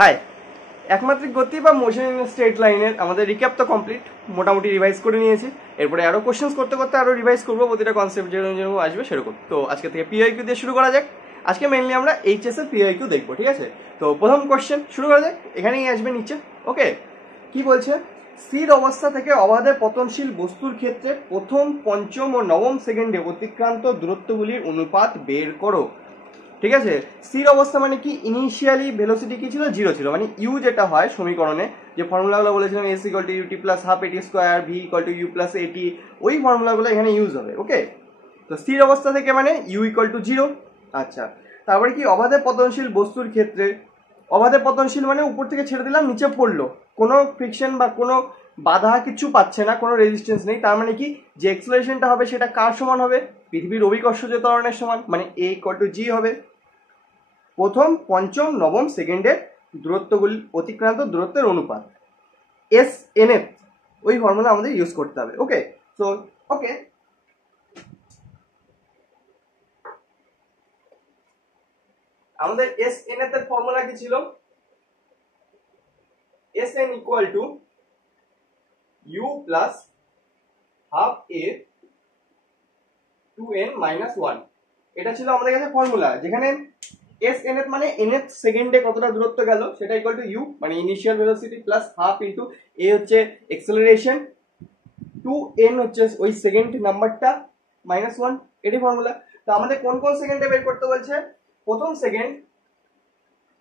High, একমাত্রিক গতি বা মোশন ইন স্ট্রেট লাইনের আমাদের রিক্যাপ তো কমপ্লিট, মোটামুটি রিভাইজ করে নিয়েছি। এরপরে আরও কোশ্চেন্স করতে করতে আরও রিভাইজ করবো, প্রতিটা কনসেপ্ট যেরকম আসবে সেরকম। তো আজকে থেকে পিআইকিউ দিয়ে শুরু করা যাক। আজকে মেনলি আমরা এইচএস এর পিআইকিউ দেখবো, ঠিক আছে? তো প্রথম কোশ্চেন শুরু করা যাক, এখানেই আসবে নিচে। ওকে, কি বলছে? স্থির অবস্থা থেকে অবাধে পতনশীল বস্তুর ক্ষেত্রে প্রথম, পঞ্চম ও নবম সেকেন্ডে অতিক্রান্ত দূরত্বগুলির অনুপাত বের করো। ঠিক আছে, স্থির অবস্থা মানে কি? ইনিশিয়ালি ভেলোসিটি কি ছিল? 0 ছিল। মানে ইউ যেটা হয় সমীকরণে, যে ফর্মুলাগুলো বলেছিলাম S equal to UT plus half AT square, V equal to U plus AT, ওই ফর্মুলাগুলো এখানে ইউজ হবে। ওকে, তো স্থির অবস্থা থেকে মানে ইউ ইকুয়াল টু 0। আচ্ছা, তারপরে কি? অবাধে পতনশীল বস্তুর ক্ষেত্রে, অবাধে পতনশীল মানে উপর থেকে ছেড়ে দিলাম, নিচে পড়লো, কোনো ফ্রিকশন বা কোনো বাধা কিছু পাচ্ছে না, কোনো রেজিস্ট্যান্স নেই। তার মানে কি? যে এক্সেলারেশনটা হবে সেটা কার সমান হবে? পৃথিবীর অভিকর্ষজ ত্বরণের সমান, মানে এ ইকুয়াল টু জি হবে। প্রথম, পঞ্চম, নবম সেকেন্ডের দূরত্বগুলি অতিক্রান্ত দূরত্বের অনুপাত, এস এন এফ, ওই ফর্মুলা আমাদের ইউজ করতে হবে। ওকে, সো ওকে, আমাদের এস এন এফ এর ফর্মুলা কি ছিল? S N equal to U plus half A two N minus one, এটা ছিল আমাদের কাছে ফর্মুলা, যেখানে এস এন এফ মানে nth সেকেন্ডে কতটা দূরত্ব গেল সেটা ইকুয়াল টু ইউ, মানে initial velocity plus half into A হচ্ছে এক্সেলারেশন, টু এন হচ্ছে ওই সেকেন্ড নাম্বারটা, মাইনাস ওয়ান, এটাই ফর্মুলা। তো আমাদের কোন কোন সেকেন্ডে বের করতে বলছে? প্রথম সেকেন্ড,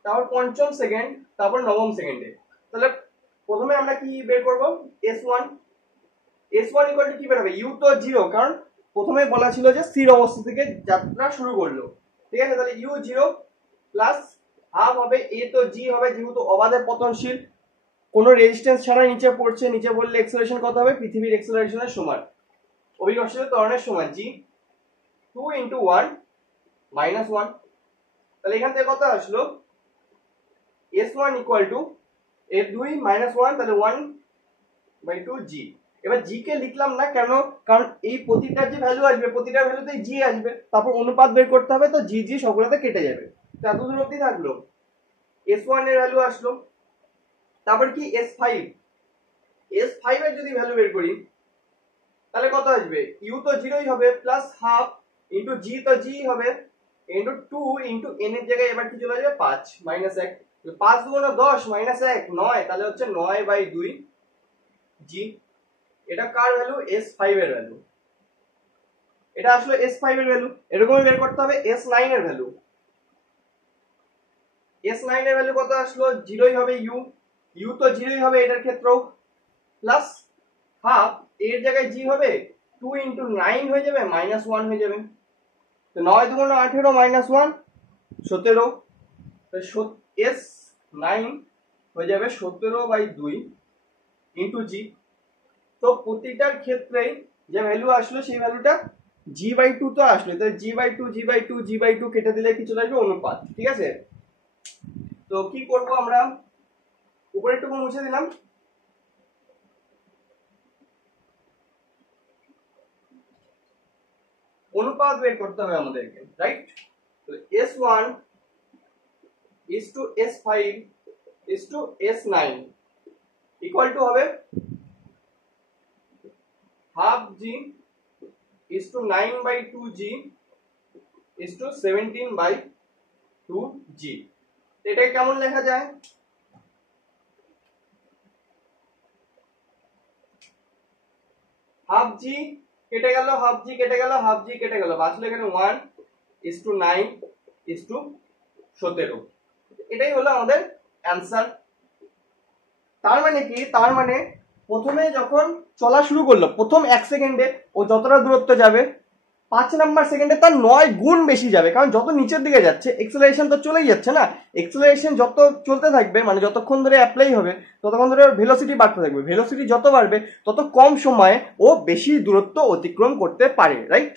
তারপর পঞ্চম সেকেন্ড, তারপর নবম সেকেন্ডে। তাহলে প্রথমে আমরা কি বের করব? S one. S one equal to কি বের হবে? ইউ তো 0, কারণ প্রথমে বলা ছিল যে স্থির অবস্থা থেকে যাত্রা শুরু করলো। ঠিক আছে, তাহলে ইউ 0 প্লাস হাফ হবে এ তো জি হবে, যেহেতু অবাধে পতনশীল, কোনো রেজিস্ট্যান্স ছাড়া নিচে পড়ছে, নিচে পড়লে এক্সেলারেশন কত হবে? পৃথিবীর এক্সেলারেশনের সমান, অভিকর্ষজ ত্বরণের সমান, জি। 2 ইন্টু 1 মাইনাস 1, তাহলে এখান থেকে কত আসলো? এস ওয়ান ইকুয়াল টু এর 2 মাইনাস 1, তাহলে 1/2 জি। এবার জি কে লিখলাম না কেন? কারণ এই প্রতিটার যে ভ্যালু আসবে, প্রতিটার ভ্যালুতেই জি আসবে, তারপর অনুপাত বের করতে হবে, তো জি জি সকলেতে কেটে যাবে। এত দূর অব্দি থাকলো, এস ওয়ান এর ভ্যালু আসলো। তারপর কি? এস ফাইভ, এস ফাইভ এর যদি ভ্যালু বের করি তাহলে কত আসবে? ইউ তো 0ই হবে, প্লাস হাফ ইন্টু জি তো জি হবে, ইন্টু 2 ইন্টু এন এর জায়গায় এবার কি চলে আসবে? 5 মাইনাস 1, 5 গুণে 10 মাইনাস 1 9, তাহলে হচ্ছে 9/2 জি। এটা কার ভ্যালু? এস ফাইভ এর ভ্যালু। এটা আসলে এস ফাইভ এর ভ্যালু। এরকমই বের করতে হবে এস নাইন এর ভ্যালু। এস নাইন এর ভ্যালু কত আসলো? 0ই হবে ইউ, ইউ তো 0ই হবে এটার ক্ষেত্রেও, প্লাস হাফ এর জায়গায় জি হবে, 2 ইন্টু 9 হয়ে যাবে, মাইনাস 1 হয়ে যাবে। তো 9 2 18 মাইনাস 1 17, এস নাইন হয়ে যাবে 17/2 ইন্টু জি। তো প্রতিটার ক্ষেত্রেই যে ভ্যালু আসলো সেই ভ্যালুটা g/2 তো আসলো, তাহলে g/2 g/2 g/2 কেটে দিলে কি চলে আসবে? অনুপাত। ঠিক আছে, তো কি করব আমরা? উপরেরটুকু মুছে দিলাম, অনুপাত বের করতে হবে আমাদেরকে, রাইট? তো s1 is to s5 is to s9 equal to হবে half g is to 9/2g is to 17/2g। এটা কেমন লেখা যায়? হাফ জি কেটে গেল, হাফ জি কেটে গেল, হাফ জি কেটে গেল, বাঁচলো এখানে 1:9:17। এটাই হলো আমাদের অ্যান্সার। তার মানে কি? তার মানে প্রথমে যখন চলা শুরু করলো, প্রথম 1 সেকেন্ডে ও যতটা দূরত্ব যাবে, 5 নাম্বার সেকেন্ডে তার 9 গুণ বেশি যাবে, কারণ যত নিচের দিকে যাচ্ছে এক্সেলারেশন তো চলেই যাচ্ছে না। এক্সেলারেশন যত চলতে থাকবে, মানে যতক্ষণ ধরে অ্যাপ্লাই হবে ততক্ষণ ধরে ভেলোসিটি বাড়তে থাকবে, ভেলোসিটি যত বাড়বে তত কম সময়ে ও বেশি দূরত্ব অতিক্রম করতে পারে, রাইট?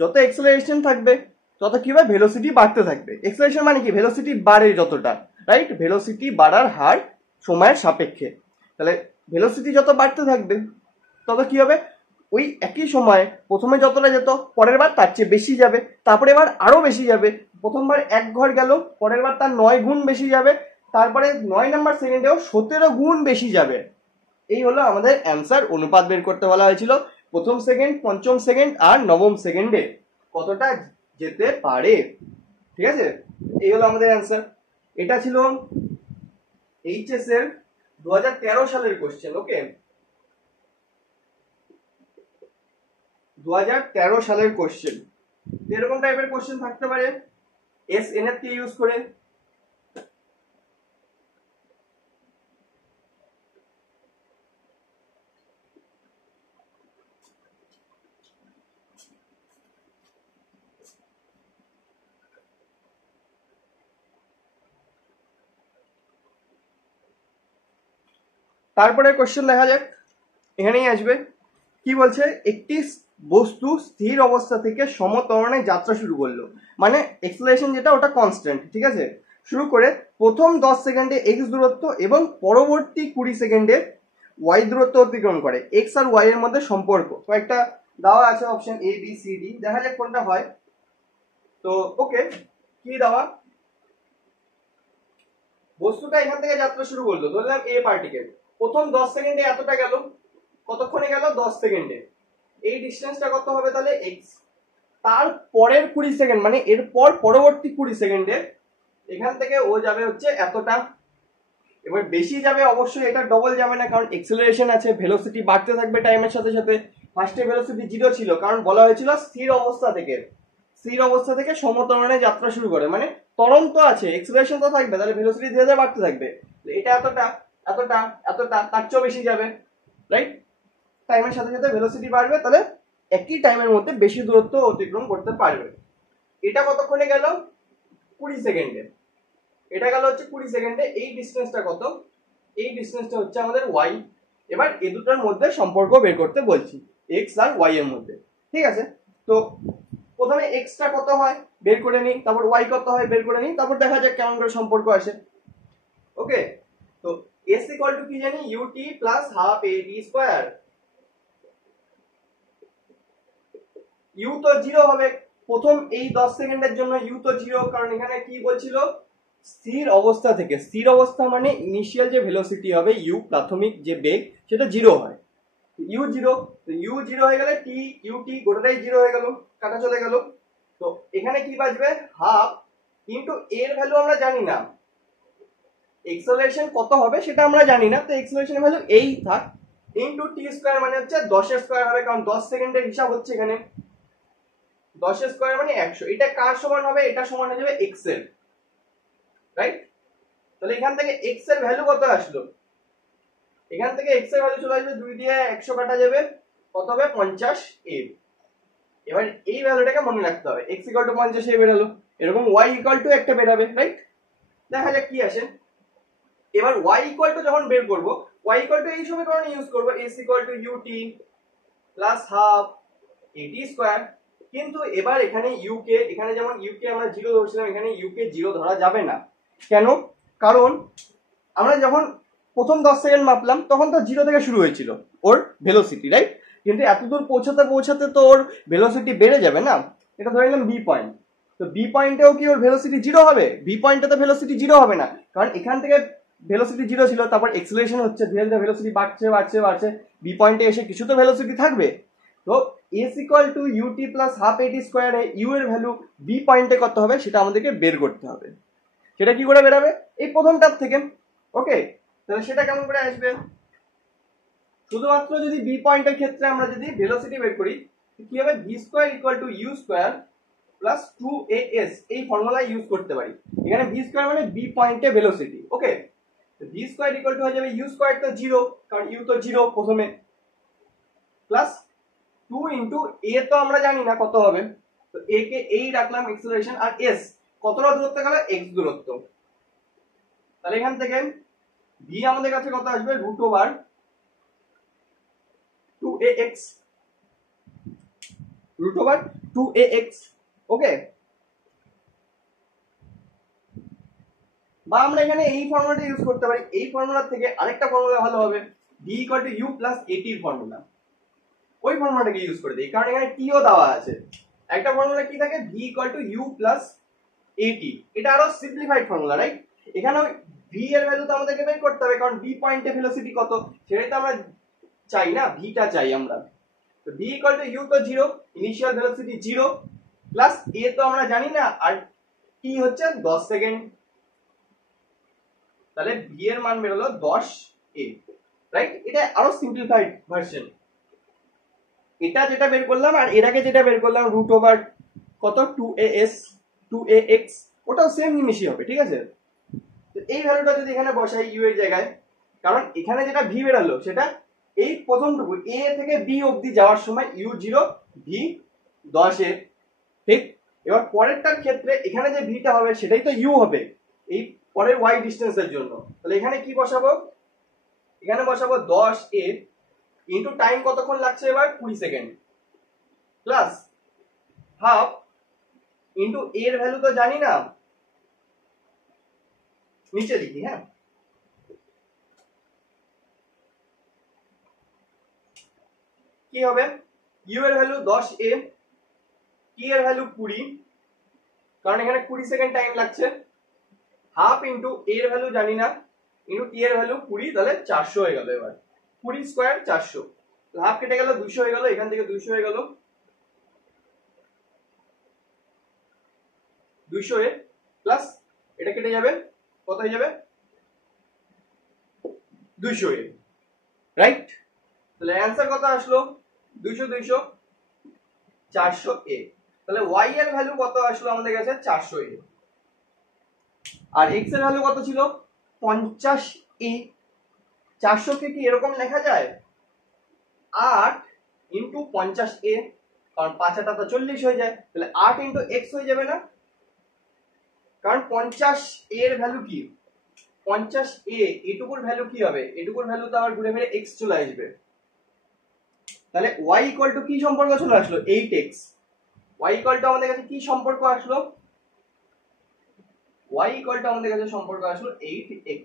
যত এক্সেলারেশন থাকবে তত কি হবে? ভেলোসিটি বাড়তে থাকবে। এক্সেলারেশন মানে কি? ভেলোসিটি বাড়ে যতটা, রাইট? ভেলোসিটি বাড়ার হার সময়ের সাপেক্ষে। তাহলে ভেলোসিটি যত বাড়তে থাকবে তত কি হবে? ওই একই সময়ে প্রথমে যতটা যেত, পরের বার তার চেয়ে বেশি যাবে, তারপরে এবার আরো বেশি যাবে। প্রথমবার 1 ঘর গেল, পরের বার তার 9 গুণ বেশি যাবে, তারপরে 9 নাম্বার সেকেন্ডেও 17 গুণ বেশি যাবে। এই হলো আমাদের অ্যান্সার। অনুপাত বের করতে বলা হয়েছিল প্রথম সেকেন্ড, পঞ্চম সেকেন্ড আর নবম সেকেন্ডে কতটা যেতে পারে। ঠিক আছে, এই হলো আমাদের অ্যান্সার। এটা ছিল এইচএস এর 2013 সালের কোশ্চেন। ওকে, 2013 সালের কোশ্চেন। এরকম টাইপের কোশ্চেন থাকতে পারে এসএনএফ কে ইউজ করে। তারপরে কোশ্চেন দেখা যাক, এখানেই আসবে। কি বলছে, একটি বস্তু স্থির অবস্থা থেকে সমত্বরণে যাত্রা শুরু করলো, মানে এক্সেলারেশন যেটা ওটা কনস্ট্যান্ট। ঠিক আছে, শুরু করে প্রথম 10 সেকেন্ডে এক্স দূরত্ব এবং পরবর্তী 20 সেকেন্ডে ওয়াই দূরত্ব অতিক্রম করে। এক্স আর ওয়াই এর মধ্যে সম্পর্ক কয়েকটা দেওয়া আছে, option A B C D, দেখা যাক কোনটা হয়। তো ওকে, কি দেওয়া, বস্তুটা এখান থেকে যাত্রা শুরু করলো, ধরলাম এ পার্টিকেল, প্রথম 10 সেকেন্ডে এতটা গেল, কতক্ষণে গেল, 10 সেকেন্ডে। এই ডিসটেন্সটা কত হবে তাহলে, এক্স। তার পরের 20 সেকেন্ড মানে এরপর পরবর্তী 20 সেকেন্ডে এখান থেকে ও যাবে হচ্ছে এতটা। এবার বেশি যাবে অবশ্যই, এটা ডবল যাবে না, কারণ এক্সেলারেশন আছে, ভেলোসিটি বাড়তে থাকবে টাইমের সাথে সাথে। ফার্স্টে ভেলোসিটি 0 ছিল, কারণ বলা হয়েছিল স্থির অবস্থা থেকে সমত্বরণে যাত্রা শুরু করে, মানে ত্বরণ তো আছে, এক্সেলারেশন তো থাকবে, তাহলে ভেলোসিটি ধীরে ধীরে বাড়তে থাকবে। এটা এতটা এতটা এতটা, তার চেয়েও বেশি যাবে, রাইট? টাইমের সাথে সাথে ভেলোসিটি বাড়বে, তাহলে একই টাইমের মধ্যে বেশি দূরত্ব অতিক্রম করতে পারবে। এটা কতক্ষণে গেল, 20 সেকেন্ডে। এটা গেল হচ্ছে 20 সেকেন্ডে। এই ডিসটেন্সটা কত, এই ডিসটেন্সটা হচ্ছে আমাদের ওয়াই। এবার এই দুটোর মধ্যে সম্পর্ক বের করতে বলছি, এক্স আর ওয়াই এর মধ্যে। ঠিক আছে, তো প্রথমে এক্সটা কত হয় বের করে নিই, তারপর ওয়াই কত হয় বের করে নিই, তারপর দেখা যাক কেমন করে সম্পর্ক আসে। ওকে, তো এস ইকুয়াল টু কি জানি, u t plus half a t square. U তো 0 হবে প্রথম এই 10 সেকেন্ডের জন্য, ইউ তো 0, কারণ এখানে কি বলছিল, স্থির অবস্থা থেকে। স্থির অবস্থা মানে ইনিশিয়াল যে ভেলোসিটি হবে ইউ, প্রাথমিক যে বেগ, সেটা 0 হয়। ইউ 0, তো ইউ 0 হয়ে গেলে টি, ইউ টি গোটাটাই 0 হয়ে গেল, কাটা চলে গেল। তো এখানে কি বাঁচবে, হাফ ইনটু এর ভ্যালু আমরা জানি না, এক্সেলারেশন কত হবে সেটা আমরা জানি না, তো এক্সেলারেশনের ভ্যালু এই থাক, ইনটু টি স্কয়ার মানে হচ্ছে 10 এর স্কয়ার হবে, কারণ 10 সেকেন্ডের হিসাব হচ্ছে এখানে। 10 এর স্কয়ার মানে 100। এটা কার সমান হবে, এটা সমান হয়ে যাবে x এর, রাইট? তাহলে এখান থেকে x এর ভ্যালু কত আসলো, এখান থেকে x এর ভ্যালু চলে আসবে, 2 দিয়ে 100 কাটা যাবে, কত হবে, 50 a। এবার এই ভ্যালুটাকে মনে রাখতে হবে, x 50 a বের হলো, এরকম y একটা বেরাবে, রাইট? দেখা যাক কি আসে। এবার y যখন বের করব, y এই সমীকরণে ইউজ করব, s ut plus half at square. কিন্তু এবার এখানে u কে, এখানে যেমন u কে আমরা 0 ধরছিলাম, এখানে u কে 0 ধরা যাবে না। কেন, কারণ আমরা যখন প্রথম 10 সেকেন্ড মাপলাম তখন তো 0 থেকে শুরু হয়েছিল ওর ভেলোসিটি, রাইট? কিন্তু এতদূর পৌঁছাতে তো ওর ভেলোসিটি বেড়ে যাবে না। এটা ধরে নিলাম বি পয়েন্ট, তো বি পয়েন্টেও কি ওর ভেলোসিটি 0 হবে, বি পয়েন্টে তো ভেলোসিটি 0 হবে না, কারণ এখান থেকে ভেলোসিটি 0 ছিল, তারপর এক্সেলারেশন হচ্ছে, ধীরে ধীরে ভেলোসিটি বাড়ছে, বি পয়েন্টে এসে কিছু তো ভেলোসিটি থাকবে। তো s equal to UT plus half a t স্কয়ারে ইউ এর ভ্যালু বি পয়েন্টে কত হবে সেটা আমাদেরকে বের করতে হবে। সেটা কি করে বেরাবে, এই প্রথমটার থেকে। ওকে, তাহলে সেটা কেমন করে আসবে, শুধুমাত্র যদি বি পয়েন্টের ক্ষেত্রে আমরা যদি ভেলোসিটি বের করি, কি হবে, v square equal to u square plus 2as, এই ফর্মুলা ইউজ করতে পারি। এখানে ভি স্কয়ার মানে বি পয়েন্টে velocity. Okay, v square equal to হয়ে যাবে ইউ স্কয়ার তো 0, কারণ ইউ তো 0 প্রথমে, প্লাস 2 ইনটু a তো আমরা জানি না কত হবে, তো a কে এই রাখলাম এক্সেলারেশন, আর s কতটা দূরত্ব গেল, x দূরত্ব। তাহলে এখান থেকে v আমাদের কাছে কত আসবে, √2ax, √2ax। ওকে, বা আমরা এখানে এই ফর্মুলাটা ইউজ করতে পারি, এই ফর্মুলা থেকে আরেকটা ফর্মুলা ভালো হবে, v equal two u plus at এর ফর্মুলা, ওই ফর্মুলাটাকে ইউজ করে দিই, কারণ এখানে t ও দেওয়া আছে। একটা ফর্মুলা কি থাকে, v equal two u plus at, এটা আরো সিম্পলিফাইড ফর্মুলা, রাইট? এখানে ভি এর ভ্যালু তো আমাদেরকে বের করতে হবে, কারণ বি পয়েন্টে ভেলোসিটি কত সেটাই তো আমরা চাই না, ভিটা চাই আমরা। তো ভি ইকুয়াল টু ইউ তো 0, ইনিশিয়াল ভেলোসিটি 0 প্লাস এ তো আমরা জানি না, আর টি হচ্ছে 10 সেকেন্ড, তাহলে ভি এর মান বের হলো 10 এ, রাইট? এটা আরো সিম্পলিফাইড ভার্সন। এটা যেটা বের করলাম আর এর আগে যেটা বের করলাম রুট ওভার কত 2as 2ax, ওটাও সেম জিনিসই হবে, ঠিক আছে? তো এই ভ্যালুটা যদি এখানে বসাই ইউ এর জায়গায়, কারণ এখানে যেটা ভি বেরালো সেটা এই প্রথমটুকু এ থেকে বি অবধি যাওয়ার সময় ইউ 0 ভি 10 এ, ঠিক? এবার পরেরটার ক্ষেত্রে এখানে যে ভিটা হবে সেটাই তো ইউ হবে এই পরের ওয়াই ডিস্টেন্সের জন্য। তাহলে এখানে কি বসাবো? এখানে বসাবো 10 এ ইনটু টাইম কতক্ষণ লাগছে এবার 20 সেকেন্ড প্লাস হাফ ইনটু এর ভ্যালু তো জানি না, নিচে লিখি, হ্যাঁ, কি হবে? ইউ এর ভ্যালু 10 এ, টি এর ভ্যালু 20, কারণ এখানে 20 সেকেন্ড টাইম লাগছে, হাফ ইনটু এর ভ্যালু জানি না ইনটু টি এর ভ্যালু 20, তাহলে 400 হয়ে গেল। এবার 20 স্কয়ার 400, হাফ কেটে গেল 200 হয়ে গেল, এখান থেকে 200 হয়ে গেল, 200 এ প্লাস এটা কেটে যাবে, কত হয়ে যাবে? 200 এ, রাইট? তাহলে অ্যানসার কত আসলো? 200 200 400 এ। তাহলে y এর ভ্যালু কত আসলো আমাদের কাছে? 400 এ। আর x এর ভ্যালু কত ছিল? 50 এ। 400 কে কি এরকম লেখা যায়? 8 ইনটু 50 এ, কারণ 5 টা তো 40 হয়ে যায়, তাহলে 8 ইনটু x হয়ে যাবে না? কারণ 50 এর ভ্যালু কি? 50 এ এটুকুর ভ্যালু কি হবে? এটুকুর ভ্যালু তো আবার ঘুরে ফিরে x চলে আসবে, তাহলে y ইকুয়াল টু কি সম্পর্ক চলে আসলো? 8x। y ইকুয়াল টু আমাদের কাছে কি সম্পর্ক আসলো? y ইকুয়াল টু আমাদের কাছে সম্পর্ক আসলো 8x,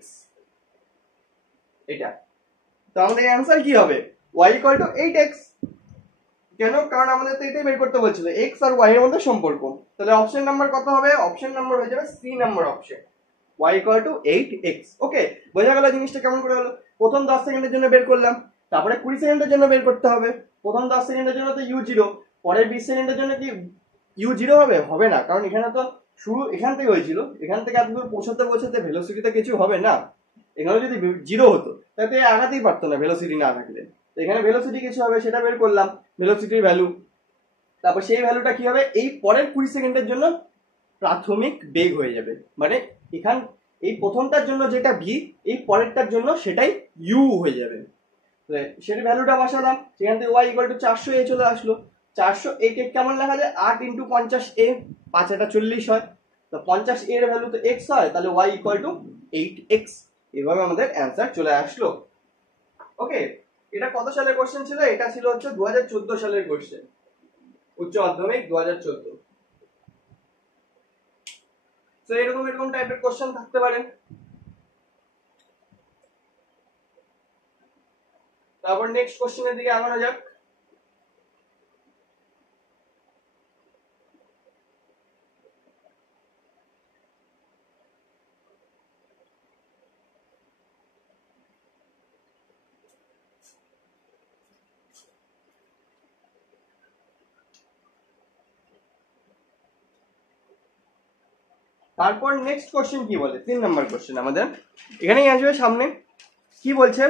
এটা। তো আমাদের অ্যানসার কি হবে? y equal to 8x। কেন? কারণ আমাদের তো এটাই বের করতে বলছিল, x আর y এর মধ্যে সম্পর্ক। তাহলে অপশন নাম্বার কত হবে? অপশন নাম্বার হয়ে যাবে C number option, y equal to 8x। Okay, বোঝা গেল জিনিসটা কেমন করে হলো? প্রথম 10 সেকেন্ডের জন্য বের করলাম, তারপরে 20 সেকেন্ডের জন্য বের করতে হবে। প্রথম 10 সেকেন্ডের জন্য তো u 0, পরের 20 সেকেন্ডের জন্য কি u 0 হবে? হবে না, কারণ এখানে তো শুরু এখান থেকে হয়েছিল, এখান থেকে এত দূর পৌঁছাতে পৌঁছাতে ভেলোসিটিতে কিছু হবে না। এখানে যদি 0 হতো তাহলে আগাতেই পারতো না ভেলোসিটি না থাকলে। তো এখানে ভেলোসিটি কিছু হবে সেটা বের করলাম, ভেলোসিটির ভ্যালু। তারপর সেই ভ্যালুটা কি হবে? এই পরের 20 সেকেন্ডের জন্য প্রাথমিক বেগ হয়ে যাবে, মানে এখান এই প্রথমটার জন্য যেটা ভি, এই পরেরটার জন্য সেটাই ইউ হয়ে যাবে। সেটা ভ্যালুটা বসালাম, সেখান থেকে ওয়াই ইকুয়াল টু 400 এ চলে আসলো। 400 এ কে কেমন লেখা যায়? 8 ইন্টু 50 এ, 5 এটা 40 হয়, তো 50 এর ভ্যালু তো x হয়, তাহলে ওয়াই ইকুয়াল টু 8x। এভাবে আমাদের অ্যান্সার চলে আসলো। ওকে, এটা কত সালের কোশ্চেন ছিল? এটা ছিল হচ্ছে 2014 সালের কোশ্চেন, উচ্চ মাধ্যমিক 2014। তো এরকম এরকম টাইপের কোশ্চেন থাকতে পারে। তারপর নেক্সট কোশ্চেনের দিকে আগানো যাক। তারপর নেক্সট কোশ্চেন কি বলে? 3 নম্বর কোশ্চেন আমাদের এখানেই আসবে সামনে। কি বলছে?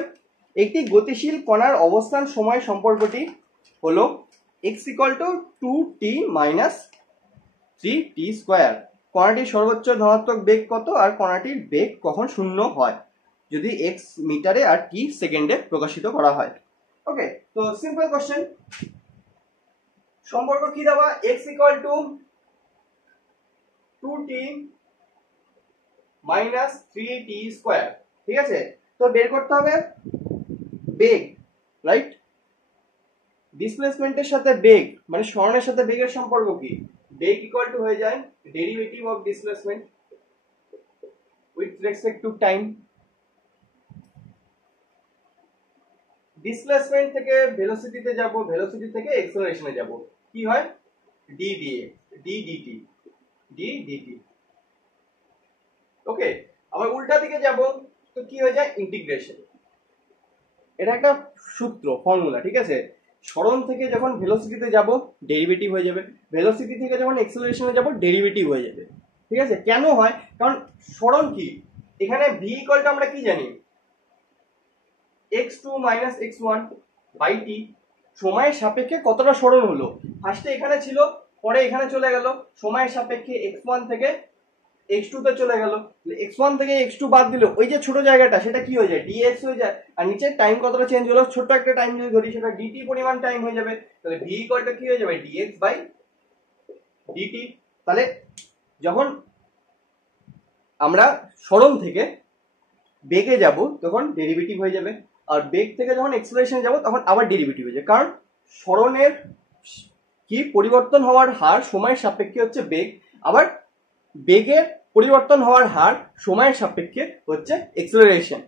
একটি গতিশীল কণার অবস্থান সময় সম্পর্কটি হলো x equal to 2t minus 3t square. কণাটির সর্বোচ্চ ধনাত্মক বেগ কত আর কণাটির বেগ কখন শূন্য হয় যদি x মিটারে আর t সেকেন্ডে প্রকাশিত করা হয়। ওকে, তো সিম্পল কোশ্চেন। সম্পর্ক কি দেওয়া? x equal to 2t minus 3t square, ঠিক আছে? তো বের করতে হবে বেগ, রাইট? ডিসপ্লেসমেন্টের সাথে বেগ মানে সরণের সাথে বেগের সম্পর্ক কি? বেগ ইকুয়াল টু হয়ে যায় derivative of displacement with respect to time. Displacement থেকে ভেলোসিটিতে যাব, ভেলোসিটি থেকে এক্সেলারেশনে যাব, কি হয়? D DX, D DT, D DT. Okay, আবার উল্টা দিকে যাব তো কি হয়ে যায় ইন্টিগ্রেশন। এটা একটা সূত্র ফর্মুলা, ঠিক আছে। সরণ থেকে যখন ভেলোসিটিতে যাব ডেরিভেটিভ হয়ে যাবে, ভেলোসিটি থেকে যখন এক্সেলারেশনে যাব ডেরিভেটিভ হয়ে যাবে, ঠিক আছে। কেন হয়? কারণ সরণ কি, এখানে ভি ইকুয়ালটা আমরা কি জানি, x2 minus x1 by T. সময়ের সাপেক্ষে কতটা সরণ হলো, ফার্স্টে এখানে ছিল, পরে এখানে চলে গেল, সময়ের সাপেক্ষে x1 থেকে x2 তে চলে গেল, x1 থেকে x2 বাদ দিল, ওই যে ছোট জায়গাটা সেটা কি হয়ে যায় dx হয়ে যায়, আর নিচে টাইম কতটা চেঞ্জ হলো, ছোট একটা টাইম যদি ধরি সেটা dt পরিমাণ টাইম হয়ে যাবে, তাহলে v ইকুয়ালটা কি হয়ে যাবে dx বাই dt। তাহলে যখন আমরা সরণ থেকে বেগে যাব তখন ডেরিভেটিভ হয়ে যাবে, আর বেগ থেকে যখন এক্সেলারেশনে যাব তখন আবার ডেরিভেটিভ হয়ে যাবে, কারণ সরণের কি পরিবর্তন হওয়ার হার সময়ের সাপেক্ষে হচ্ছে বেগ, আবার বেগের পরিবর্তন হওয়ার হার সময়ের সাপেক্ষে হচ্ছে এক্সেলারেশন,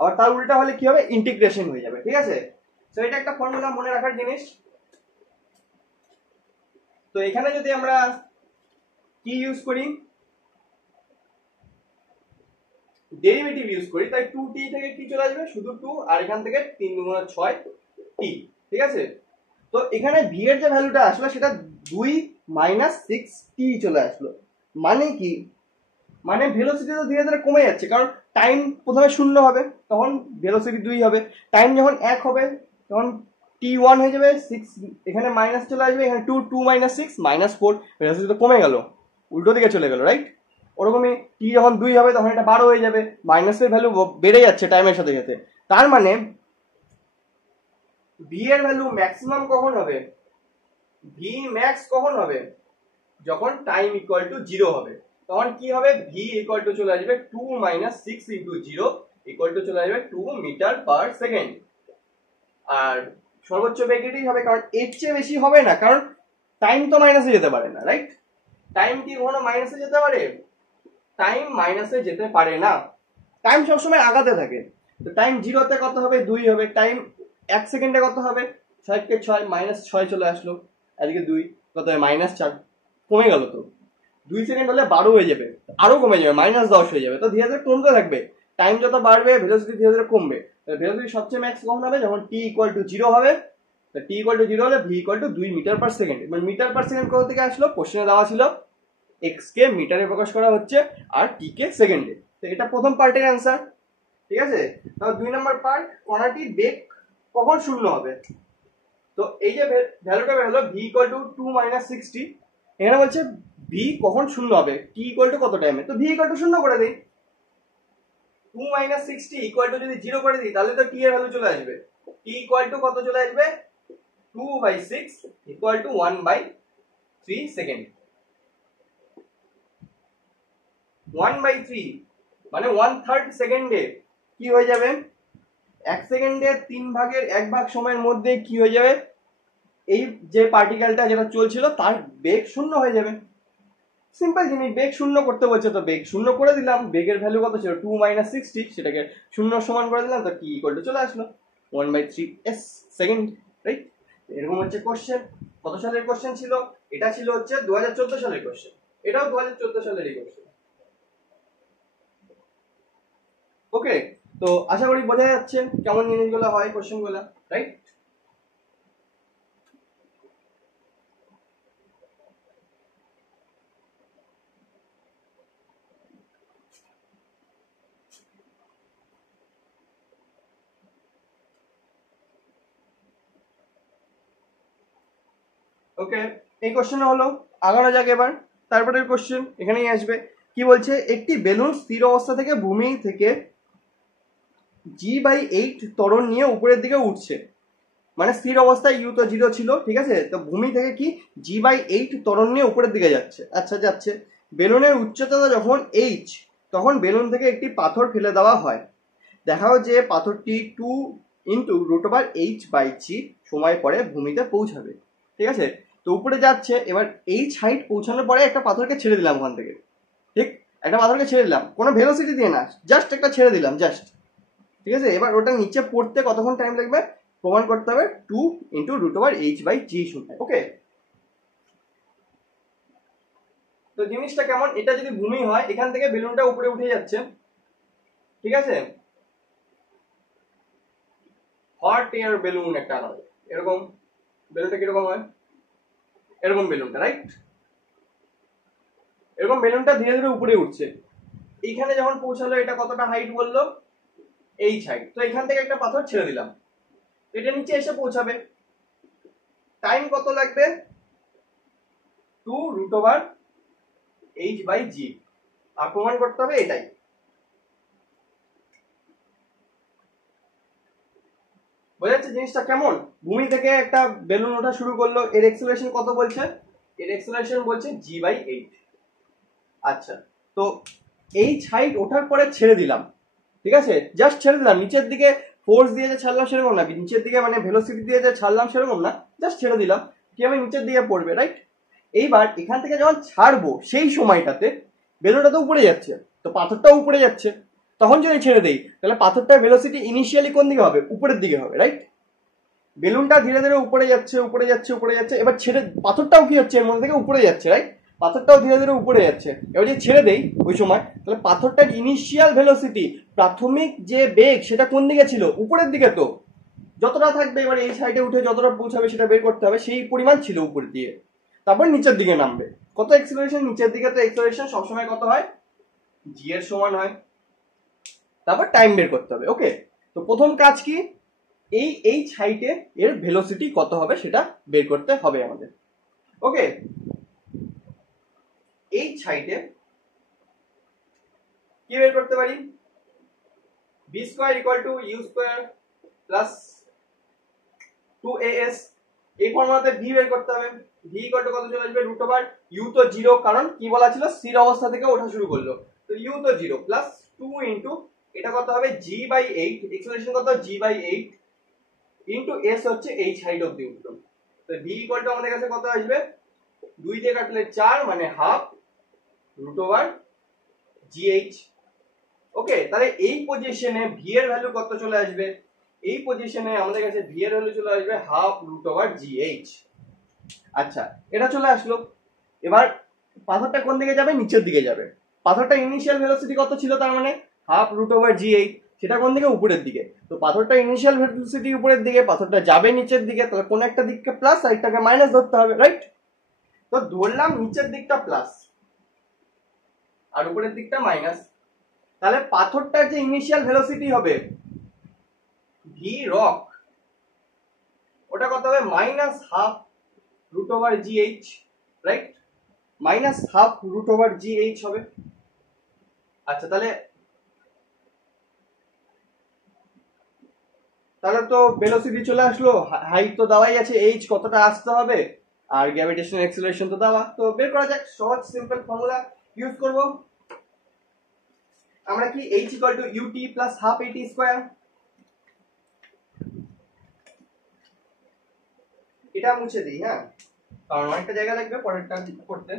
আবার তার উল্টা হলে কি হবে ইন্টিগ্রেশন হয়ে যাবে, ঠিক আছে। তো এটা একটা ফর্মুলা মনে রাখার জিনিস। তো এখানে যদি আমরা কি ইউজ করি, ডেরিভেটিভ ইউজ করি, তাই 2t থেকে কি চলে আসবে শুধু 2, আর এখান থেকে 3 গুণ 6 t, ঠিক আছে। তো এখানে v এর যে ভ্যালুটা আসলো সেটা 2 মাইনাস 6t চলে আসলো, মানে কি, মানে ভেলোসিটি তো ধীরে ধীরে কমে যাচ্ছে, কারণ টাইম প্রথমে 0 হবে তখন ভেলোসিটি 2 হবে, টাইম যখন 1 হবে তখন t1 হয়ে যাবে 6, এখানে মাইনাস চলে আসবে, এখানে 2 2 মাইনাস 6 মাইনাস 4, ভেলোসিটি তো কমে গেল, উল্টো দিকে চলে গেল, রাইট। ওরকমই t যখন 2 হবে তখন এটা 12 হয়ে যাবে, মাইনাসের ভ্যালু বেড়ে যাচ্ছে টাইমের সাথে সাথে, তার মানে v এর ভ্যালু ম্যাক্সিমাম কখন হবে, v ম্যাক্স কখন হবে, যখন টাইম ইকুয়াল টু 0 হবে, তখন কি হবে v ইকুয়াল টু চলে আসবে 2 মাইনাস 6 ইন্টু 0 ইকুয়াল টু চলে আসবে 2 মিটার পার সেকেন্ড। আর সর্বোচ্চ বেগ এটাই হবে, কারণ এর চেয়ে বেশি হবে না, কারণ টাইম তো মাইনাসে যেতে পারে না, রাইট। টাইম কি কখনো মাইনাসে যেতে পারে, টাইম মাইনাসে যেতে পারে না, টাইম সবসময় আগাতে থাকে। তো টাইম 0 তে কত হবে 2 হবে, টাইম 1 সেকেন্ডে কত হবে 6 কে 6 মাইনাস 6 চলে আসলো, এদিকে 2 কত হবে মাইনাস 4, কমে গেল, তো 2 সেকেন্ড হলে 12 হয়ে যাবে, আরো কমে যাবে মাইনাস 10 হয়ে যাবে, তো ধীরে ধীরে কমতে থাকবে, টাইম যত বাড়বে ভেলোসিটি ধীরে ধীরে কমবে, ভেলোসিটি সবচেয়ে ম্যাক্স কখন হবে যখন t ইকুয়াল টু 0 হবে, তো t ইকুয়াল টু 0 হলে v equal to 2 meter per second. এবার মিটার পার সেকেন্ড কোথা থেকে আসলো, কোশ্চেনে দেওয়া ছিল x কে মিটারে প্রকাশ করা হচ্ছে আর t কে সেকেন্ডে, তো এটা প্রথম পার্টের অ্যান্সার, ঠিক আছে। তাহলে 2 নম্বর পার্ট, কণাটির বেগ কখন শূন্য হবে, তো এই যে ভ্যালুটা বের হলো v ইকুয়াল টু 2 মাইনাস 60, এখানে বলছে v কখন শূন্য হবে, t ইকুয়াল টু কত টাইমে, তো v ইকুয়াল টু 0 করে দেই, 2 মাইনাস 60 ইকুয়াল টু যদি 0 করে দিই তাহলে তো t এর ভ্যালু চলে আসবে, t ইকুয়াল টু কত চলে আসবে 2 by 6 equal to 1 by 3 second, 1 by 3 মানে 1/3 সেকেন্ডে কি হয়ে যাবে, 1 সেকেন্ডে 3/1 সময়ের মধ্যে কি হয়ে যাবে, এই যে পার্টিকেলটা যেটা চলছিল তার বেগ শূন্য হয়ে যাবে, সিম্পল জিনিস, বেগ শূন্য করতে বলছে তো বেগ শূন্য করে দিলাম, বেগের ভ্যালু কত ছিল 2 মাইনাস 60, সেটাকে শূন্য সমান করে দিলাম, তো t ইকুয়াল টু চলে আসলো 1/3 সেকেন্ড, রাইট। এরকম হচ্ছে কোশ্চেন। কত সালের কোশ্চেন ছিল, এটা ছিল হচ্ছে 2014 সালের কোশ্চেন, এটাও 2014 সালেরই কোশ্চেন। ওকে, তো আশা করি বোঝা যাচ্ছে কেমন জিনিসগুলো হয় কোশ্চেনগুলো, রাইট। ওকে, এই কোশ্চেন হলো, আগানো যাক এবার, তারপরের কোশ্চেন এখানেই আসবে, কি বলছে, একটি বেলুন স্থির অবস্থা থেকে ভূমি থেকে g/8 ত্বরণ নিয়ে উপরের দিকে উঠছে, মানে স্থির অবস্থায় u তো 0 ছিল, ঠিক আছে, তো ভূমি থেকে কি g/8 ত্বরণ নিয়ে উপরের দিকে যাচ্ছে, আচ্ছা যাচ্ছে, বেলুনের উচ্চতা যখন h, তখন বেলুন থেকে একটি পাথর ফেলে দেওয়া হয়, দেখাও যে পাথরটি 2 ইন্টু √h/g সময় পরে ভূমিতে পৌঁছাবে, ঠিক আছে। তো উপরে যাচ্ছে, এবার h হাইট পৌঁছানোর পরে একটা পাথরকে ছেড়ে দিলাম ওখান থেকে, ঠিক, একটা পাথরকে ছেড়ে দিলাম, কোনো ভেলোসিটি দিয়ে না, জাস্ট একটা ছেড়ে দিলাম, জাস্ট, ঠিক আছে। এবার ওটা নিচে পড়তে কতক্ষণ টাইম লাগবে প্রমাণ করতে হবে 2 ইন্টু √h/g সময়, ওকে। তো জিনিসটা কেমন, এটা যদি ভূমি হয়, এখান থেকে বেলুনটা উপরে উঠে যাচ্ছে, ঠিক আছে, হট এয়ার বেলুন একটা আনা হয়, এরকম বেলুনটা কিরকম হয়, এরকম বেলুনটা, রাইট? এরকম বেলুনটা ধীরে ধীরে উপরে উঠছে, এইখানে যখন পৌঁছালো এটা কতটা হাইট বললো, এইচ হাইট। তো এখান থেকে একটা পাথর ছেড়ে দিলাম, এটা নিচে এসে পৌঁছাবে, টাইম কত লাগবে, 2√h/g, আর প্রমাণ করতে হবে এটাই। বোঝা যাচ্ছে জিনিসটা কেমন? ভূমি থেকে একটা বেলুন ওঠা শুরু করলো, এর এক্সেলারেশন কত বলছে, এর এক্সেলারেশন বলছে g/8। আচ্ছা, তো এইচ হাইট ওঠার পরে ছেড়ে দিলাম, ঠিক আছে, জাস্ট ছেড়ে দিলাম, নিচের দিকে ফোর্স দিয়ে যে ছাড়লাম সেরকম না, নিচের দিকে মানে ভেলোসিটি দিয়ে যে ছাড়লাম সেরকম না, জাস্ট ছেড়ে দিলাম, কি আমি নিচের দিকে পড়বে, রাইট? এইবার এখান থেকে যখন ছাড়বো সেই সময়টাতে বেলুনটা তো উপরে যাচ্ছে, তো পাথরটাও উপরে যাচ্ছে, তখন যদি ছেড়ে দেই তাহলে পাথরটার ভেলোসিটি ইনিশিয়ালি কোন দিকে হবে, উপরের দিকে হবে, রাইট? বেলুনটা ধীরে ধীরে উপরে যাচ্ছে উপরে যাচ্ছে উপরে যাচ্ছে, এবার ছেড়ে পাথরটাও কি হচ্ছে এর মধ্যে থেকে উপরে যাচ্ছে, রাইট? পাথরটাও ধীরে ধীরে উপরে যাচ্ছে, এবার যদি ছেড়ে দেই ওই সময়, তাহলে পাথরটার ইনিশিয়াল ভেলোসিটি, প্রাথমিক যে বেগ সেটা কোন দিকে ছিল, উপরের দিকে, তো যতটা থাকবে এবার এই সাইডে উঠে যতটা পৌঁছাবে সেটা বের করতে হবে, সেই পরিমাণ ছিল উপরের দিকে, তারপর নিচের দিকে নামবে, কত এক্সেলারেশন নিচের দিকে, তো এক্সেলারেশন সবসময় কত হয়, g এর সমান হয়, তারপর টাইম বের করতে হবে। ওকে, তো প্রথম কাজ কি, এই এইচ হাইটে এর ভেলোসিটি কত হবে সেটা বের করতে হবে আমাদের। ওকে, এইচ হাইটে কি বের করতে পারি, v² = u² প্লাস 2as, এই ফর্মুলাতে v বের করতে হবে, v কত চলে আসবে, √u তো 0, কারণ কি বলা ছিল, স্থির অবস্থা থেকে ওঠা শুরু করলো, তো u তো 0 প্লাস 2 ইনটু এটা কত হবে g/8, এক্সেলারেশন কত g/8 ইনটু s হচ্ছে h হাইট অফ দি উঠলো, তো v আমাদের কাছে কত আসবে, 2 দিয়ে কাটলে 4 মানে হাফ √gh। ওকে, তাহলে এই পজিশনে v এর ভ্যালু কত চলে আসবে, এই পজিশনে আমাদের কাছে v এর ভ্যালু চলে আসবে হাফ √gh। আচ্ছা, এটা চলে আসলো, এবার পাথরটা কোন দিকে যাবে, নিচের দিকে যাবে, পাথরটা ইনিশিয়াল ভেলোসিটি কত ছিল, তার মানে হাফ √gh, সেটা কোন দিকে, উপরের দিকে, তো পাথরটা ইনিশিয়াল ভেলোসিটি উপরের দিকে, পাথরটা যাবে নিচের দিকে, তাহলে কোন একটা দিককে প্লাস আর একটাকে মাইনাস ধরতে হবে, রাইট? তো ধরলাম নিচের দিকটা প্লাস আর উপরের দিকটা মাইনাস, তাহলে পাথরটার যে ইনিশিয়াল ভেলোসিটি হবে v রক, ওটা কত হবে, -12√gh, রাইট? -12√gh হবে। আচ্ছা, তাহলে তো ভেলোসিটি চলে আসলো, হাইট তো দেওয়াই আছে, h কতটা আসতে হবে, আর গ্র্যাভিটেশনাল অ্যাক্সিলারেশন তো দেওয়া, তো বের করা যাক, সহজ সিম্পল ফর্মুলা ইউজ করব আমরা, কি h = ut plus half at square, এটা মুছে দিই, হ্যাঁ, কারণ অনেকটা জায়গা লাগবে পরেরটা করতে।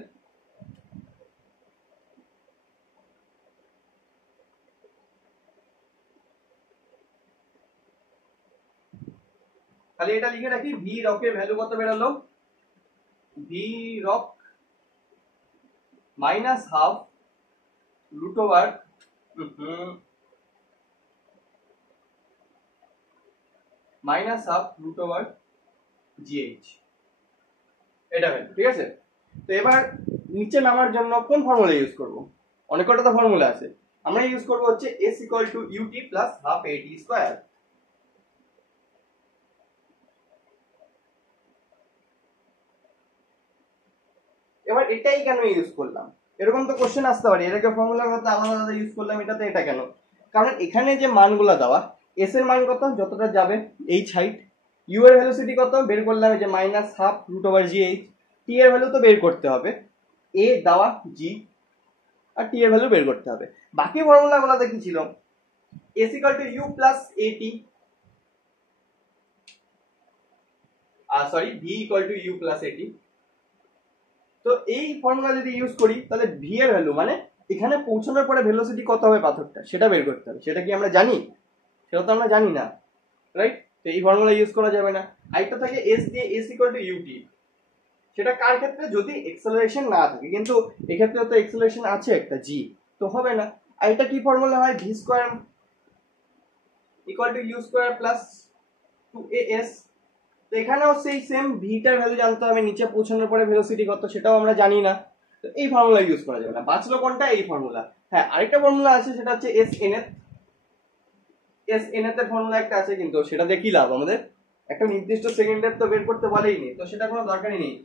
তাহলে এটা লিখে রাখি, v রকের ভ্যালু কত বেরোলো, v rock minus half √gh, এটা ভ্যালু, ঠিক আছে। তো এবার নিচে নামার জন্য কোন ফর্মুলা ইউজ করব, অনেক কটা তো ফর্মুলা আছে, আমরা ইউজ করব হচ্ছে s = ut plus half at square. এবার এটাই কেন ইউজ করলাম, এরকম তো কোশ্চেন আসতে পারে, এটাকে ফর্মুলার মধ্যে আলাদা আলাদা ইউজ করলাম, এটাতে এটা কেন, কারণ এখানে যে মানগুলো দেওয়া, s এর মান কত যতটা যাবে h হাইট, u এর ভেলোসিটি কত বের করলাম, এই যে -12√gh, t এর ভ্যালু তো বের করতে হবে, a দেওয়া g, আর t এর ভ্যালু বের করতে হবে। বাকি ফর্মুলাগুলোতে কি ছিল, s = u plus at, sorry v = u plus at, তো এই ফর্মুলা যদি ইউজ করি তাহলে v এর ভ্যালু মানে এখানে পৌঁছানোর পরে ভেলোসিটি কত হবে পাথরটা সেটা বের করতে হবে, সেটা কি আমরা জানি, সেটা তো আমরা জানি না, রাইট? তো এই ফর্মুলা ইউজ করা যাবে না। আরেকটা থাকে s দিয়ে s = ut, সেটা কার ক্ষেত্রে, যদি এক্সেলারেশন না থাকে, কিন্তু এক্ষেত্রে তো এক্সেলারেশন আছে একটা g, তো হবে না। আর এটা কি ফর্মুলা হয়, v² equal to u square plus 2as। তো এখানেও সেই সেম ভিটার ভ্যালু জানতে হবে, নিচে পৌঁছানোর পরে ভেলোসিটি কত সেটাও আমরা জানি না, তো এই ফর্মুলা ইউজ করা যাবে না। বাঁচলো কোনটা? এই ফর্মুলা। হ্যাঁ, আরেকটা ফর্মুলা আছে, সেটা হচ্ছে এস এন এর ফর্মুলা একটা আছে, কিন্তু সেটা দিয়ে কি লাভ আমাদের? একটা নির্দিষ্ট সেকেন্ডের তো বের করতে বলেই নি, তো সেটা কোনো দরকারই নেই।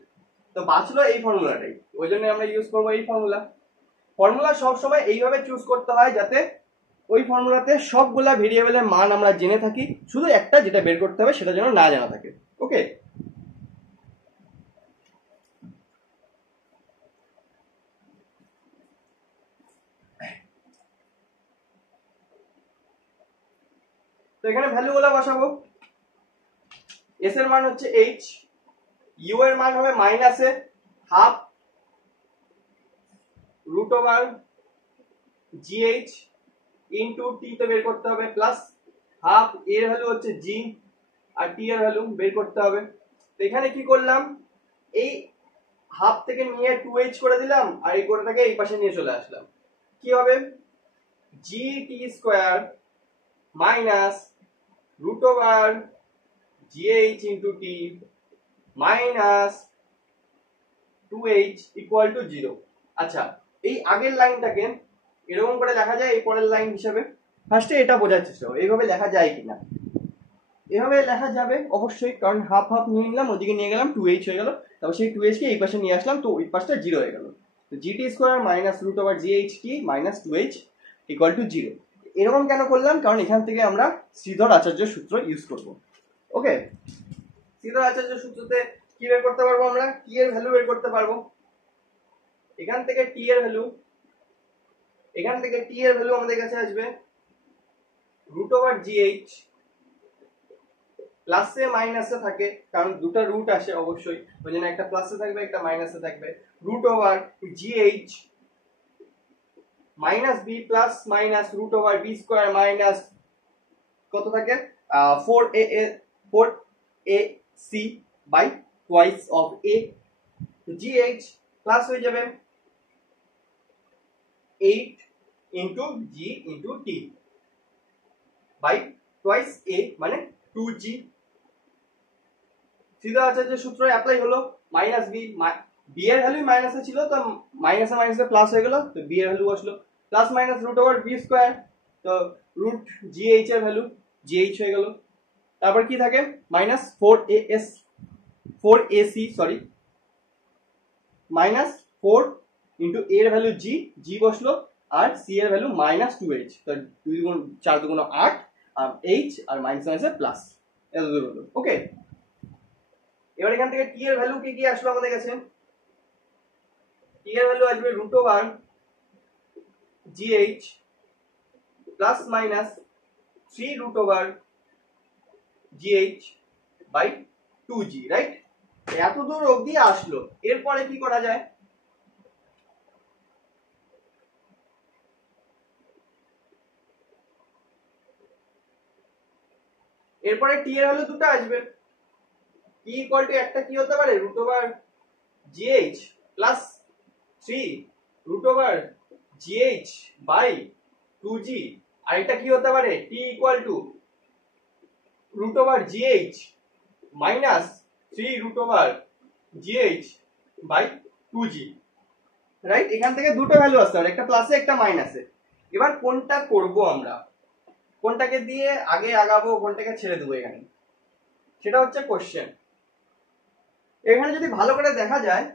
তো বাঁচলো এই ফর্মুলাটাই, ওই জন্য আমরা ইউজ করবো এই ফর্মুলা। ফর্মুলা সবসময় এইভাবে চুজ করতে হয় যাতে ওই ফর্মুলাতে সবগুলা ভেরিয়েবলের মান আমরা জেনে থাকি, শুধু একটা যেটা বের করতে হবে সেটা যেন না জানা থাকে। ওকে, তো এখানে ভ্যালুগুলো বসাবো। এস এর মান হচ্ছে এইচ, ইউ এর মান হবে মাইনাসে half root over GH into T তে বের করতে হবে, প্লাস হাফ এর ভ্যালু হচ্ছে জি আর টি এর ভ্যালু বের করতে হবে। তো এখানে কি করলাম, এই হাফ থেকে নিয়ে 2h করে দিলাম, আর এই গোটাটাকে এই পাশে নিয়ে চলে আসলাম। কি হবে? G T square minus root over GH into T minus 2h equal to 0। আচ্ছা, এই আগের লাইনটাকে এরকম করে লেখা যায় এই পরের লাইন হিসেবে। ফার্স্টে এটা বোঝার চেষ্টা করো এইভাবে লেখা যায় কিনা। এভাবে লেখা যাবে অবশ্যই, কারণ হাফ হাফ নিয়ে নিলাম, ওদিকে নিয়ে গেলাম, 2h হয়ে গেল, তারপর সেই 2h কে এই পাশে নিয়ে আসলাম, তো ওই পাশটা 0 হয়ে গেল। তো g t square minus root over g h t minus 2h equal to 0। এরকম কেন করলাম? কারণ এখান থেকে আমরা শ্রীধর আচার্য সূত্র ইউজ করব। ওকে, শ্রীধর আচার্য সূত্রতে কি বের করতে পারবো আমরা? টি এর ভ্যালু বের করতে পারবো। এখান থেকে টি এর ভ্যালু, এখান থেকে টি এর ভ্যালু আমাদের কাছে আসবে রুট ওভার জিএইচ, প্লাসে মাইনাসে থাকে কারণ দুটো রুট আসে অবশ্যই, ওই জন্য একটা প্লাসে থাকবে একটা মাইনাসে থাকবে, root over GH minus b plus minus root over b square minus কত থাকে 4ac by twice of a। G h plus হয়ে যাবে 8 into g into t by twice a মানে 2g। সিধা আচার্য সূত্র অ্যাপ্লাই হলো, মাইনাস বি, বি এর ভ্যালু মাইনাসে ছিল, তো মাইনাসে মাইনাসে প্লাস হয়ে গেল, তো বি এর ভ্যালু আসলো plus minus root over b square, তো রুট জিএইচ এর ভ্যালু জিএইচ হয়ে গেল। তারপর কি থাকে? Minus 4ac sorry minus 4 into a এর ভ্যালু জি, জি বসলো, আর সি এর ভ্যালু মাইনাস 2h, তো 2 গুণ 4 দুগুণ 8 আর h আর মাইনাস মাইনাসে প্লাস, এত দূর হলো। ওকে, এবার এখান থেকে টি এর ভ্যালু কি আসলো আমাদের কাছে? টি এর ভ্যালু আসবে root over GH plus minus 3 root over GH by 2g, right? এত দূর অবধি আসলো। এরপরে কি করা যায়? এরপরে টি এর ভ্যালু দুটো আসবে, টি ইকুয়াল টু একটা কি হতে পারে root over GH plus 3 root over GH by 2g, আর এটা কি হতে পারে T equal to root over GH minus 3 root over GH by 2g, right? এখান থেকে দুটো ভ্যালু আসতে পারে, একটা প্লাসে একটা মাইনাসে। এবার কোনটা করব আমরা, কোনটাকে দিয়ে আগে আগাবো কোনটাকে ছেড়ে দেবো, এখানে সেটা হচ্ছে কোশ্চেন। এখানে যদি ভালো করে দেখা যায়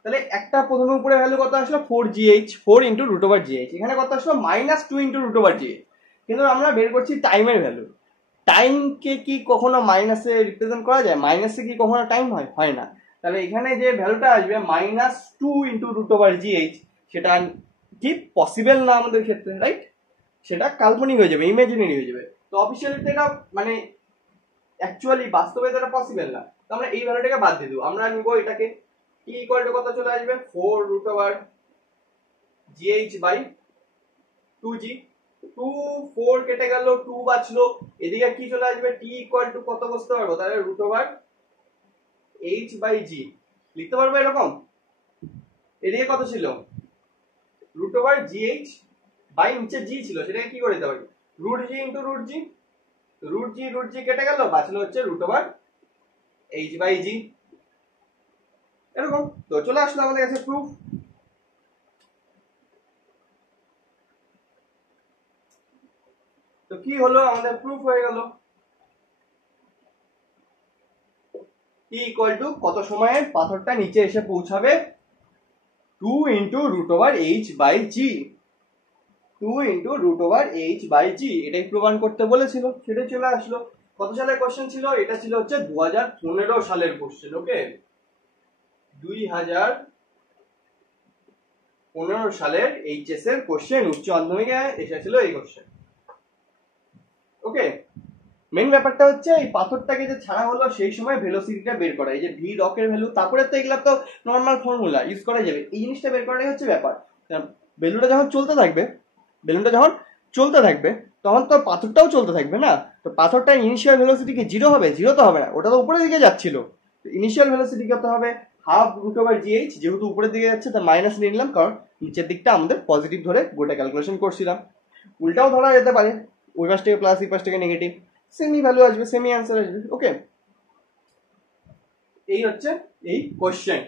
তাহলে একটা প্রথমে উপরে ভ্যালু কত আসলো 4gh, 4 into root over GH, এখানে কত আসলো minus 2 into root over g h, কিন্তু আমরা বের করছি টাইমের ভ্যালু। টাইমকে কি কখনো মাইনাসে রিপ্রেজেন্ট করা যায়? মাইনাসে কি কখনো টাইম হয়? হয় না। তাহলে এখানে যে ভ্যালুটা আসবে minus 2 into root over g h, সেটা কি পসিবল না আমাদের ক্ষেত্রে, রাইট? সেটা কাল্পনিক হয়ে যাবে, ইমাজিনারি হয়ে যাবে। তো অফিসিয়ালি এটা মানে অ্যাকচুয়ালি বাস্তবে এটা পসিবল না, তো আমরা এই ভ্যালুটাকে বাদ দিয়ে দেবো। আমরা নিব এটাকে টি ইকুয়াল টু কত চলে আসবে 4 root over GH by 2g, 2 4 কেটে গেল, 2 বাঁচলো, এদিকে কি চলে আসবে টি ইকুয়াল টু কত বসতে পারবো তাহলে root over h by g লিখতে পারবো এরকম। এদিকে কত ছিল রুট ওভার gh বাই নিচে g ছিল, সেটাকে কি করে দিতে পারি root g into root g, root G কেটে গেল, বাঁচলো হচ্ছে √h/g। এরকম তো চলে আসলো আমাদের কাছে প্রুফ। তো কি হলো, আমাদের প্রুফ হয়ে গেল t = কত সময়ে পাথরটা নিচে এসে পৌঁছাবে, 2 × √h/g। 2 × √h/g এটাই প্রমাণ করতে বলেছিল, সেটাই চলে আসলো। কত সালের কোশ্চেন ছিল? এটা ছিল হচ্ছে 2015 সালের কোশ্চেন। ওকে, 2015 সালের এইচএস এর কোশ্চেন, উচ্চ মাধ্যমিকে এসেছিল এই কোশ্চেন। ওকে, মেইন ব্যাপারটা হচ্ছে এই পাথরটাকে যে ছাড়া হলো সেই সময় ভেলোসিটিটা বের করা, এই যে ভি রকের ভ্যালু, তারপরে তো এগুলা তো নর্মাল ফর্মুলা ইউজ করা যাবে, এই জিনিসটা বের করাই হচ্ছে ব্যাপার। বেলুনটা যখন চলতে থাকবে তখন তো পাথরটাও চলতে থাকবে না, তো পাথরটার ইনিশিয়াল ভেলোসিটি কি 0 হবে? 0 তো হবে না, ওটা তো উপরের দিকে যাচ্ছিল। ইনিশিয়াল ভেলোসিটি কত হবে? ½ যেহেতু উপরের দিকে যাচ্ছে তার মাইনাস নিয়ে নিলাম, কারণ নিচের দিকটা আমাদের পজিটিভ ধরে গোটা ক্যালকুলেশন করছিলাম। উল্টাও ধরা যেতে পারে, ওই পাশ থেকে প্লাস এই পাশ থেকে নেগেটিভ, সেমি ভ্যালু আসবে, সেমি অ্যান্সার আসবে। ওকে, এই হচ্ছে এই কোশ্চেন।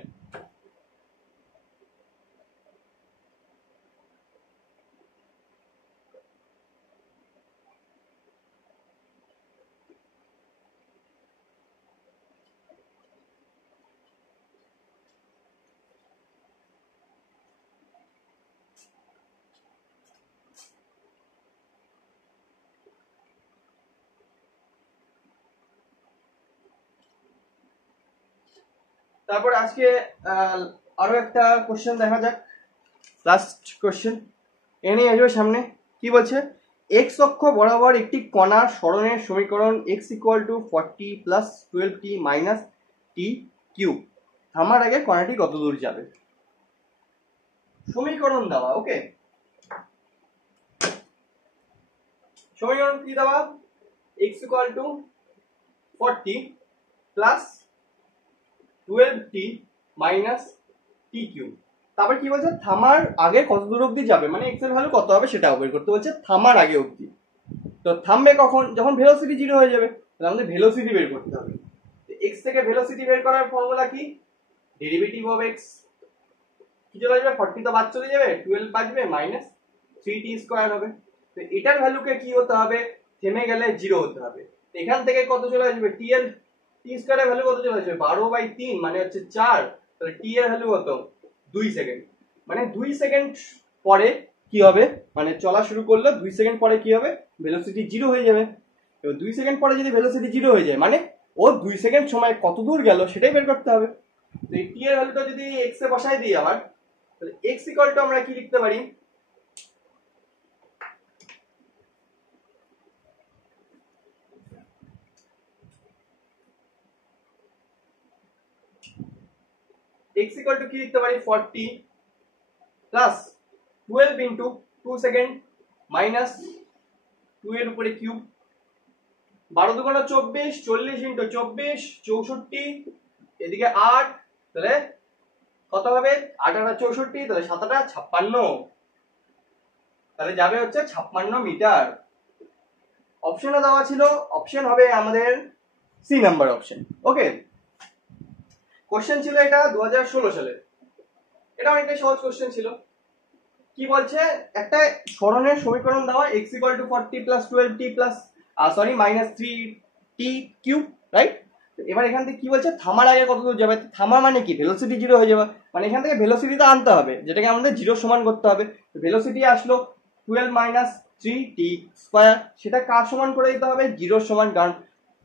তারপর আজকে আরো একটা কোশ্চেন দেখা যাক, লাস্ট কোশ্চেন এনে আসবে সামনে। কি বলছে? এক্স অক্ষ বরাবর একটি কণার সরণের সমীকরণ x = 40 + 12t - t³ থামার আগে কণাটি কত দূর যাবে? সমীকরণ দেওয়া। ওকে, সমীকরণ কি দেওয়া? x = 40 + 12t - t³। তারপর কি বলছে? থামার আগে কত দূর অবধি যাবে, মানে x এর ভ্যালু কত হবে সেটা বের করতে বলছে থামার আগে অবধি। তো থামবে কখন? যখন ভেলোসিটি 0 হয়ে যাবে। তাহলে আমাদের ভেলোসিটি বের করতে হবে। x থেকে ভেলোসিটি বের করার ফর্মুলা কি? ডেরিভেটিভ অফ x কি চলে যাবে? 40 তো বাদ চলে যাবে, 12 বাঁচবে, -3t² হবে। তো এটার ভ্যালুকে কি হতে হবে? থেমে গেলে 0 হতে হবে। এখান থেকে কত চলে আসবে? t এর ভ্যালু কত চলে আসবে? 12/3 মানে হচ্ছে 4। তাহলে t এর ভ্যালু কত? 2 সেকেন্ড। মানে 2 সেকেন্ড পরে কি হবে, মানে চলা শুরু করলে 2 সেকেন্ড পরে কি হবে? ভেলোসিটি 0 হয়ে যাবে। এবার 2 সেকেন্ড পরে যদি ভেলোসিটি 0 হয়ে যায়, মানে ও 2 সেকেন্ড সময় কত দূর গেল সেটাই বের করতে হবে। তো এই t এর ভ্যালুটা যদি x এ বসাই দিই আবার, তাহলে x = আমরা কি লিখতে পারি? x = কি লিখতে পারি? 40 প্লাস 12 ইনটু 2 সেকেন্ড মাইনাস 2 এর উপরে কিউব, 12 × 2 = 24, 40 ইনটু 24 64, এদিকে 8, তাহলে কত হবে? 8 × 8 = 64, তাহলে 7 × 8 = 56, তাহলে যাবে হচ্ছে 56 মিটার। অপশনে দেওয়া ছিল, অপশন হবে আমাদের সি নাম্বার অপশন। ওকে, কোশ্চেন ছিল এটা 2016 সালে, এটা অনেকটাই সহজ কোশ্চেন ছিল। কি বলছে? একটা সরণের সমীকরণ দেওয়া, x = 40 + 12t -3t³ রাইট। এবার এখান থেকে কি বলছে? থামার আগে কত দূর যাবে? থামা মানে কি? ভেলোসিটি 0 হয়ে যাবে, মানে এখান থেকে ভেলোসিটিটা আনতে হবে, যেটাকে আমাদের 0 সমান করতে হবে। ভেলোসিটি আসলো 12 - 3t², সেটা কার সমান করে দিতে হবে? 0 সমান, কারণ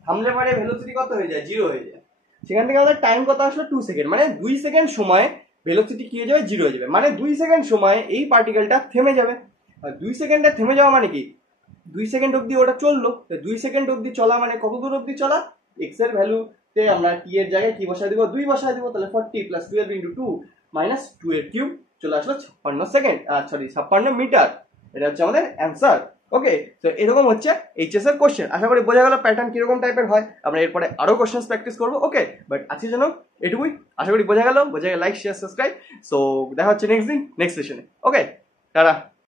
থামলে পরে ভেলোসিটি কত হয়ে যায়? 0 হয়ে যায়। সেখান থেকে আমাদের টাইম কত আসলো? 2 সেকেন্ড, মানে 2 সেকেন্ড সময় ভেলোসিটি কি হয়ে যাবে? 0 হয়ে যাবে, মানে 2 সেকেন্ড সময় এই পার্টিকেলটা থেমে যাবে। আর 2 সেকেন্ডে থেমে যাওয়া মানে কি? 2 সেকেন্ড অবধি ওটা চললো, 2 সেকেন্ড অবধি চলা মানে কত দূর অবধি চলা? x এর ভ্যালুতে আমরা t এর জায়গায় কি বসায় দিব? 2 বসায় দিব, তাহলে 40 + 12 × 2 - 2 এর কিউব চলে আসলো 56 সেকেন্ড, সরি 56 মিটার। এটা হচ্ছে আমাদের অ্যান্সার। ওকে, তো এরকম হচ্ছে এইচএস এর কোশ্চেন। আশা করি বোঝা গেল প্যাটার্ন কিরকম টাইপের হয়। আমরা এরপরে আরো কোশ্চেন প্র্যাকটিস করবো। ওকে, বাট আজকের জন্য এটুকুই। আশা করি বোঝা গেল। Like share subscribe. সো দেখা হচ্ছে নেক্সট দিন নেক্সট সেশনে। ওকে, টাটা।